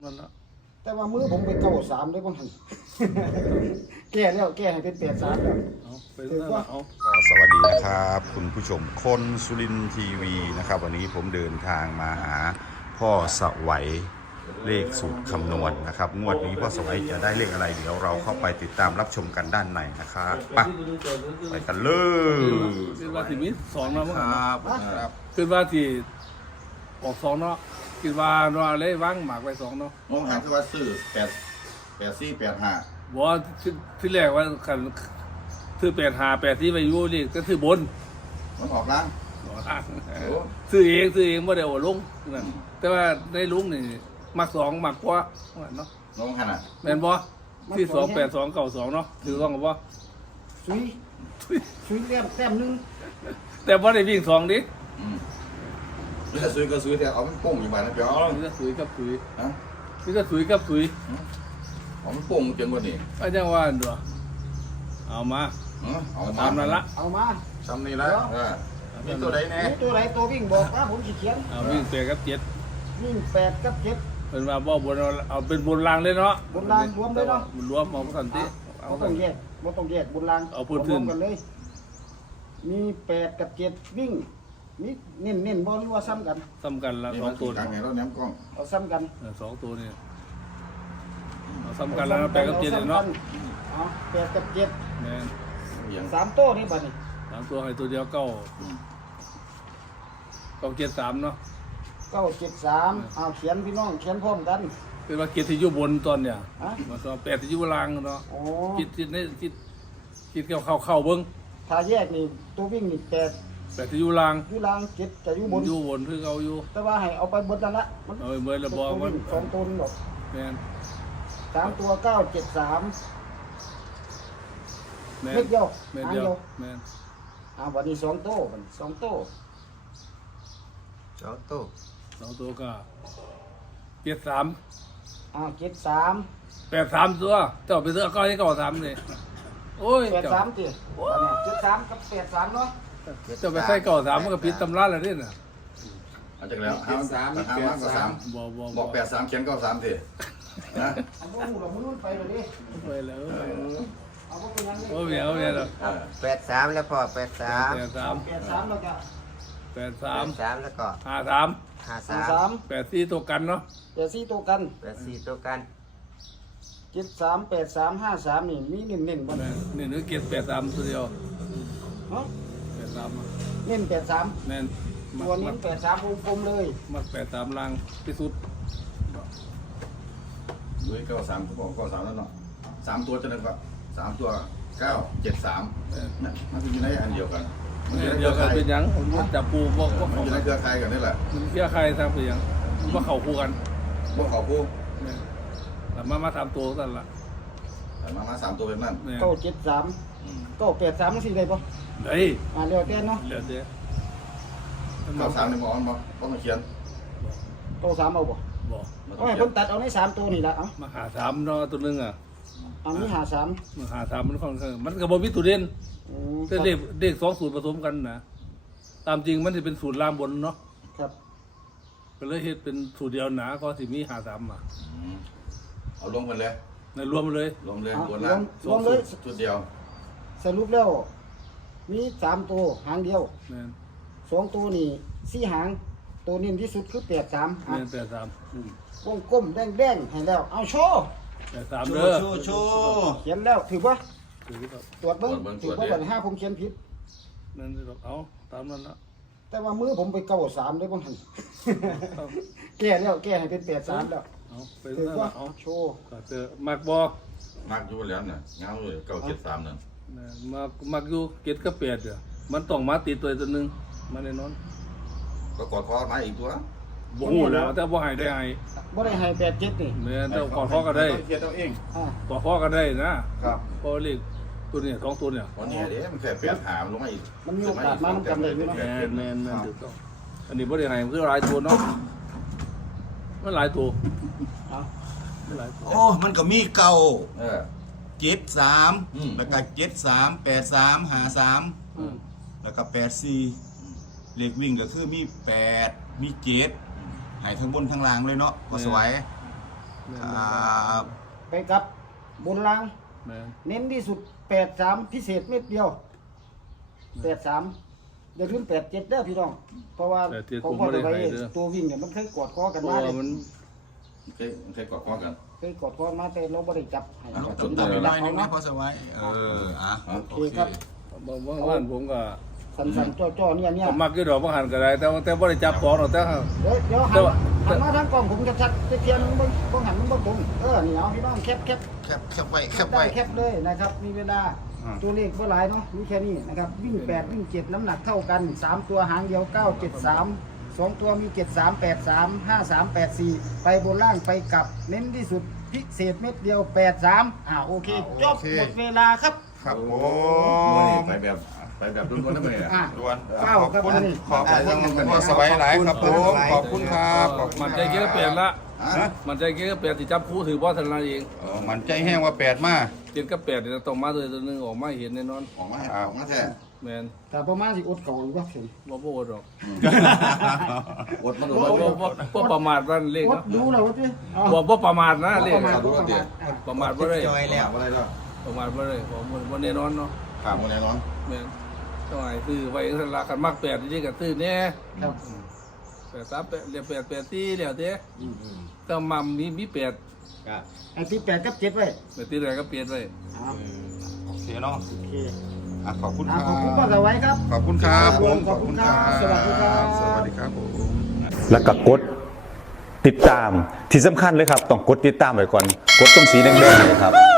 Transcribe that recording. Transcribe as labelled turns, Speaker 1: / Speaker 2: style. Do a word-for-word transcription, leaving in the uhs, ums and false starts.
Speaker 1: นั่นละ
Speaker 2: แต่ว่ามือผมเป็นเก้าสามด้วยบ้างหัน แก้แล้วแก้ให้เป็นแปดสามแล้ว
Speaker 1: เอาไปนั่นละเอา
Speaker 3: ก็สวัสดีนะครับคุณผู้ชมคนสุรินทร์ทีวีนะครับวันนี้ผมเดินทางมาหาพ่อสวัยเลขสูตรคำนวณนะครับงวดนี้พ่อสวัยจะได้เลขอะไรเดี๋ยวเราเข้าไปติดตามรับชมกันด้านในนะครับไปไปกันเลย
Speaker 1: คือว่าที่มีสองเนาะมั้ง
Speaker 3: ค
Speaker 1: ค
Speaker 3: รั
Speaker 1: รั
Speaker 3: บบ ครับ
Speaker 1: คือว่าที่ออกสองเนาะคิดว่าว่าเลยวางหมากไว้สองเนาะ
Speaker 4: มองหาคือว่าซื้อแปดแปดสี่แปดห้า
Speaker 1: บอกว่าที่ที่แรกว่าคันซื้อแปดหาแปดที่ไปอยู่นี่ก็ซื้อบน
Speaker 4: มันออกล้าง
Speaker 1: ซื้อเองซื้อเองไม่ได้โอ้ลุงนั่นแต่ว่าในลุงนี่มักสองมักกว่าเนาะ
Speaker 4: น้องขนาด
Speaker 1: แม่นบ่ที่สองแปดสองเก่าสองเนาะถือต้องกับว่า
Speaker 2: ซุยซุยแต้มแต้มหนึง
Speaker 1: แต่ว่าได้วิ่งสองดิ
Speaker 4: อืมนี่จะซื้อก็ซื้อแต่เอามันโป่งอยู่บ้านนะเปียว
Speaker 1: นี่ก็สุยกับสุย
Speaker 4: ฮะ
Speaker 1: นี่ก็สุยกับสุย
Speaker 4: เอามันโป่งจนกว่านี้
Speaker 1: ก็ยังว่าอันเด้อเอามา
Speaker 4: เออเอา
Speaker 1: ตามนั้นละ
Speaker 2: เอามา
Speaker 3: ซ้ำนี่แล้ว
Speaker 4: เออมีตัวใดแน่
Speaker 2: มีตัวไหนตัววิ่งบอกนะผมสิเขียน
Speaker 1: เอาวิ่งแปดกับเจ็ด
Speaker 2: วิ่งแปดกับเจ็ด
Speaker 1: เป็นว่าบ่บนเอาเอาเป็นบนรางเลยเนาะ
Speaker 2: บนรางรวมเลยเนาะ
Speaker 1: มันรวมเอาสันติ
Speaker 2: เอา
Speaker 1: เอา
Speaker 2: ต้
Speaker 1: สั
Speaker 2: อน งแยกบ่ต้องแยกบนราง
Speaker 1: เอาพื้นพื้น
Speaker 2: รวมกันเลย มีแปดกับเจ็ดวิ่งนี่เน้นเน้นบ่หรือว่าซ้ำกัน
Speaker 1: ซ้ำกันละ
Speaker 4: นี่
Speaker 1: สอ
Speaker 4: มั
Speaker 1: ง
Speaker 4: น
Speaker 1: ตัว
Speaker 4: กลางไงแล้วแหนมกล้อง
Speaker 2: เอาซ้ำกัน
Speaker 1: เออสองตัวนี่เอาซ้ำกันแล้วแปดกับเจ็ดเนาะ
Speaker 2: เอาแปดกับเจ็ด
Speaker 1: แม่น
Speaker 4: เอียง
Speaker 2: สามโต้นี่บัดนี้
Speaker 1: สามตัวให้ตัวเดียวเก้า
Speaker 4: อืม
Speaker 1: เก้าเจ็ดสามเนาะ
Speaker 2: เก้าเจ็ดสามเอาเขียนพี่น้องเขียนพร้อมกัน
Speaker 1: เป็นว่าเกียรติที่อยู่บนตอนเนี่ย
Speaker 2: ฮะ
Speaker 1: มาสอบแปดที่อยู่ล่างเนาะ
Speaker 2: โอ้
Speaker 1: คิดคิดในคิดคิดเข้าเข้าเข้าเบิ้ง
Speaker 2: ถ้าแยกนี่ตัววิ่งนี่แปด
Speaker 1: แปดที่อยู่ล่าง
Speaker 2: อยู่ล่างเจ็ดจะอยู่บน
Speaker 1: อยู่บนคือเอาอยู่
Speaker 2: แต่ว่าให้เอาไปบนนั่นละมัน
Speaker 1: เอาไปเมื่อระบอกมัน
Speaker 2: สองตัวนี่หรอก
Speaker 1: แม่น
Speaker 2: สามตัวเก้าเจ็ดสาม
Speaker 1: แม่น
Speaker 2: เม็ดเดียว
Speaker 1: แม่น
Speaker 2: หาง
Speaker 1: เดียว
Speaker 2: เดียว
Speaker 1: แม่น
Speaker 2: อ่าวันนี้สองโต้บัดนี้สองโต้
Speaker 3: สองตู้
Speaker 1: สองตัวก็เจ็ดสาม
Speaker 2: อ่าเจ็ดสาม
Speaker 1: แปดสามตัวเจ้าไปซื้อเก้าให้เก้าสามเลยโอ้ย
Speaker 2: แปด
Speaker 1: เจ้า
Speaker 2: สามจีเจ็ดสามกับแปดสามเนาะ
Speaker 1: เจ้าไปใส่เก้าสามมันก็ผิดตำราแล้วนี่น่ะ
Speaker 4: เอาจากแล้วห้าสามห้าสามก็สาม
Speaker 1: บ่บ่
Speaker 4: บอกแปดสามเขียนเก้าสามสินะ
Speaker 2: อันนู้นเราไม่รู้ไปเลยดิ
Speaker 1: ไปแล้ว
Speaker 2: เอาพวกเป็นยังไง
Speaker 1: โอ้ยเอาเนี่ยแล้ว
Speaker 4: เออ
Speaker 5: แปดสามแล้วพอแปดสาม
Speaker 1: แปดสาม
Speaker 2: แปดสามเราจะ
Speaker 1: แปด
Speaker 5: แป
Speaker 1: สาม
Speaker 5: ดสามแล้วก็
Speaker 1: ห้าสาม
Speaker 5: ห้า
Speaker 2: สา
Speaker 5: สาม ม
Speaker 2: สาม
Speaker 1: แปดสี่ตัวกันเนาะ
Speaker 2: แปดสี่ตัวกัน
Speaker 5: แปดสี่ตัวกัน
Speaker 2: เจ็ดสามแปดสามห้าสามนี่มีเน้นเน้นๆบ่
Speaker 1: แม่นนี่นึกเกียรติแปดสามตัวเดียว
Speaker 2: เนาะ
Speaker 1: แปดสาม
Speaker 2: เน้นแปดสาม
Speaker 1: แม่นมั
Speaker 2: ตัว
Speaker 1: ก
Speaker 2: นี้
Speaker 1: มัก
Speaker 2: แปดสามวงกลมเลย
Speaker 1: มักแปดสามล่างที่สุด
Speaker 4: ดูเก้าสามก็บอกเก้าสามแล้วเนาะสามตัวจะนึกว่าสามตัวเก้าเจ็ดสาม
Speaker 1: เออ
Speaker 4: นะมันจะอยู่ในอันเดียวกันมันจะ
Speaker 1: เนี่ย
Speaker 4: ได้เค
Speaker 1: เดี
Speaker 4: รื
Speaker 1: ยว
Speaker 4: อ
Speaker 1: กัน
Speaker 4: ข่าย
Speaker 1: เป็นหยังผมว่าจับปูบอกว่า
Speaker 4: มัน
Speaker 1: เขา
Speaker 4: จะได้เครือข่ายกันนี่แหละ
Speaker 1: มันเชื่อใครทำเป็นหยังว่าเขาคู่กัน
Speaker 4: พวกเขาคู่
Speaker 1: แม่นแต่มามาทำตัวกันละ
Speaker 4: แต่มามาสามตัวเป็นนั่น
Speaker 1: แม่น
Speaker 2: เก้าเจ็ดสาม
Speaker 4: อืม
Speaker 2: เก้าแปดสามมันสิได้ปะ
Speaker 1: เฮ้ย
Speaker 2: อ่าเรียวแต้นเนาะ
Speaker 1: เดี๋ยวเดี๋ยว
Speaker 4: เก้าสามในหมอนบอกต้องมาเขียน
Speaker 2: เก้าสามเอาปะ
Speaker 1: บอก
Speaker 4: มาต้
Speaker 2: ก็
Speaker 4: อง
Speaker 2: ให้
Speaker 4: เขีย
Speaker 2: เพิ่
Speaker 4: น
Speaker 2: นตัดเอาในสามตัวนี่ละเอา
Speaker 1: มาหาสามเนาะตัวหนึงอ่ะ
Speaker 2: เอามีหาสาม
Speaker 1: มาหาสามมันค่อนข้างมันกับบอมิตัวเด่น
Speaker 2: อืม
Speaker 1: แต่เด็กเด็กสองสูตรผสมกันนะตามจริงมันจะเป็นสูตรล่างบนเนาะ
Speaker 2: ครับ
Speaker 1: ก็เลยเฮ็ดเป็นสูตรเดียวหนาก็สิมีหาสามมา
Speaker 4: อืมเอาลงกันเลย
Speaker 1: ในรวมเลย
Speaker 4: ลงเลย
Speaker 2: เอา
Speaker 4: บน
Speaker 2: ร
Speaker 4: ล่าว ง
Speaker 2: มรวมเลย
Speaker 4: ชุดเดียว
Speaker 2: สรุปแล้ว มีสามตัวหางเดียว
Speaker 1: แม่น
Speaker 2: สองตัวนี่สี่หาง ตัวนี้ที่สุดคือแปดสาม
Speaker 1: แม่นแปดสาม
Speaker 2: วงกลมแดงๆให้แล้ว เอาโชว์
Speaker 1: แปดสามเด้อ
Speaker 3: ชูชู
Speaker 2: เขียนแล้วถือว่า
Speaker 1: ถือว่า
Speaker 2: ตรวจเบิ้งถือว่าวันห้าผมเขียนผิด
Speaker 1: นั่นสิครับเอาตามนั้นละ
Speaker 2: แต่ว่ามือผมไปเก้าสามด้วยบ้างหัน แก้แล้วแก้ให้เป็นแปดสามแล้ว
Speaker 1: เอาไป
Speaker 2: ถือ
Speaker 1: นั่น
Speaker 2: ว่า
Speaker 1: ละเอา
Speaker 2: โชว์
Speaker 1: ก็เจอมักบอ
Speaker 4: มากอยู่แล้วเนี่ยเงาเลยเก้าเจ็ดสามนั่น
Speaker 1: นะมักมักอยู่เกตก็เปียดเด้อมันต้องมาติดตัวตัวหนึงมาแน่นอน
Speaker 4: ก็กอดคอมาอีกตัว
Speaker 1: บ่ฮู้แล้วแต่บ่ให้ได้ให้
Speaker 2: บ่ได้ให้แปดเจ็ดนี่
Speaker 1: แม่นแต่กอดคอก็ได้
Speaker 4: เขียนเอาเอง
Speaker 2: อ่าก
Speaker 1: อดคอก็ได้นะครับ พอเลขตัวเนี้สองตัวเนี่ย
Speaker 4: วันนี้เด้มันแค่แปดหามลงมาอีก
Speaker 2: มันมีโอกาสมามันกันเลยพี่เนาะ
Speaker 1: แม่นแม่นแม่นถูกต้องอันนี้บ่ได้ให้มันคือหลายตัวเนาะมันหลายตัว
Speaker 2: เอา
Speaker 1: มันหลายตัว
Speaker 3: โอ้มันก็มีเก้า
Speaker 4: เออ
Speaker 3: เจ็ดสาม
Speaker 4: อืม
Speaker 3: แล้วก็เจ็ดสามแปดสามหาสาม
Speaker 1: อืม
Speaker 3: แล้วก็แปดสี่เลขวิ่งก็คือมีแปดมีเจ็ดใหายทั้งบนทั้งล่างเลยเนาะก็สวยครับ
Speaker 2: ไปกับบนล่าง
Speaker 1: แม่น
Speaker 2: เน้นที่สุดแปดสามพิเศษเม็ดเดียวแปดสามอย่าลืมแปดเจ็ดเด้อพี่น้องเพราะว่าของพ่อตัวไปตัววิ่งเนี่ยมันเคยกอดคอกัน
Speaker 1: เพ
Speaker 2: มา
Speaker 1: ราะ
Speaker 2: เล
Speaker 1: ว่าย มัน
Speaker 4: เคยเคยกอดคอกัน
Speaker 2: เคยกอดคอมาแต่เราไม่ได้จับให้
Speaker 3: เอา
Speaker 2: จับ
Speaker 3: จด
Speaker 2: จับ
Speaker 3: ได้
Speaker 2: จับ
Speaker 3: หน่อยหนึ
Speaker 2: เอา
Speaker 3: งนะ
Speaker 2: เนาะ
Speaker 3: พ่อสวัยเอออ่ะ
Speaker 2: โอเคครับ
Speaker 1: บางบางวันผมก็
Speaker 2: สันๆจ่อๆเนี่ยเนี่ย
Speaker 1: ผมมักอยู่ดอกบางหันก็ได้แต่ว่าแต่บ่ได้จับของหรอกแต่ว่า
Speaker 2: เดี๋ยวเดี๋ยวหั
Speaker 1: แต่
Speaker 2: น
Speaker 1: ว่า
Speaker 2: หันมาทางกล้องผมจะชัดจะเทียนมันบ่บ่หันมันบ่ตรงเออนี่เอาพี่น้องแคปแคป
Speaker 3: แคบแคบไว้แคบ
Speaker 2: ได้
Speaker 3: ไว้
Speaker 2: แคปเลยนะครับ มีเวลา
Speaker 3: อ่า
Speaker 2: ตัวเลขก็หลายเนาะมีแค่นี้นะครับ วิ่งแปดวิ่งเจ็ดน้ำหนักเท่ากันสามตัวหางเดียวเก้าเจ็ดสามสองตัวมีเจ็ดสามแปดสามห้าสามแปดสี่ไปบนล่างไปกลับ เน้นที่สุดพิเศษเม็ดเดียวแปดสามอ่าโอเคจบหมดเวลาครับ
Speaker 3: ครับผ
Speaker 4: มื่อนี้
Speaker 3: ม
Speaker 4: ไปแบบไปแบบล้วนๆนะมื่อนี้
Speaker 2: อ่า
Speaker 3: ด่วน
Speaker 2: เก้า
Speaker 3: ขอบ
Speaker 2: ครับ
Speaker 3: คุณ
Speaker 2: อันนี้
Speaker 3: ขอบคุณพ่อสวัยหลายครับผมขอบคุณครับขอบคุณ
Speaker 1: มันใจเกี่ยวกับแปดละ
Speaker 3: ฮะ
Speaker 1: มันใจเกี่ยวกับแปดที่จับคู่ถือบ่ทันละเอง
Speaker 3: เออมันใจแห้งว่าแปดมา
Speaker 1: เจ็ดกับแปดนี่ต้องมาเลยตัวหนึงออกมาเห็นแน่นอน
Speaker 4: ออกมาออกมาแท้
Speaker 1: แม่น
Speaker 2: แต่ประมาณสิอดเก่าอยู่ว่าเข็ม
Speaker 1: บ่บ่อดหรอก
Speaker 4: อดมาดู
Speaker 1: บ่
Speaker 4: มาดู
Speaker 1: บ่บ่บ่ประมาทมันเลข
Speaker 2: อด
Speaker 1: เนาะ
Speaker 2: ดูแล้วว่าที่
Speaker 1: บ่บ่ประมาทนะเลข
Speaker 2: ประมาณ
Speaker 4: ดูกันดิ
Speaker 1: ประมาทบ่ได้
Speaker 5: จอยแล้ว
Speaker 4: อะไรก็
Speaker 1: ประมาทบ่ได้บ่บ่บ่แน่นอนเนาะ
Speaker 4: ถามมาแน่นอน
Speaker 1: แม่นต้องให้ซื้อไว้ซั่นละกันมักแปดนี่ก็ซื้อแน่
Speaker 2: ครับ
Speaker 1: แปดสามแปดเรียกแปดแปดสี่แล้วเด้ถ้ามามีมีแปด
Speaker 2: ไอ้ที่แปดกับเจ็ดไว้
Speaker 1: แปดที่ไหนก็เปลี่ยนไว้
Speaker 2: อ่า
Speaker 3: โอเคเนาะ
Speaker 2: โอเค
Speaker 3: อ่ะขอบคุณค
Speaker 2: อ่า
Speaker 3: รับ
Speaker 2: ขอบคุณพ่อสวัยครับ
Speaker 3: ขอบคุณครับผม
Speaker 2: ขอบคุณครับสวัสดีครับ
Speaker 3: สวัสดีครับผม
Speaker 6: แล้วก็กดติดตามที่สำคัญเลยครับ ต้องกดติดตามไว้ก่อน กดตรงสีแดงๆเนยครับ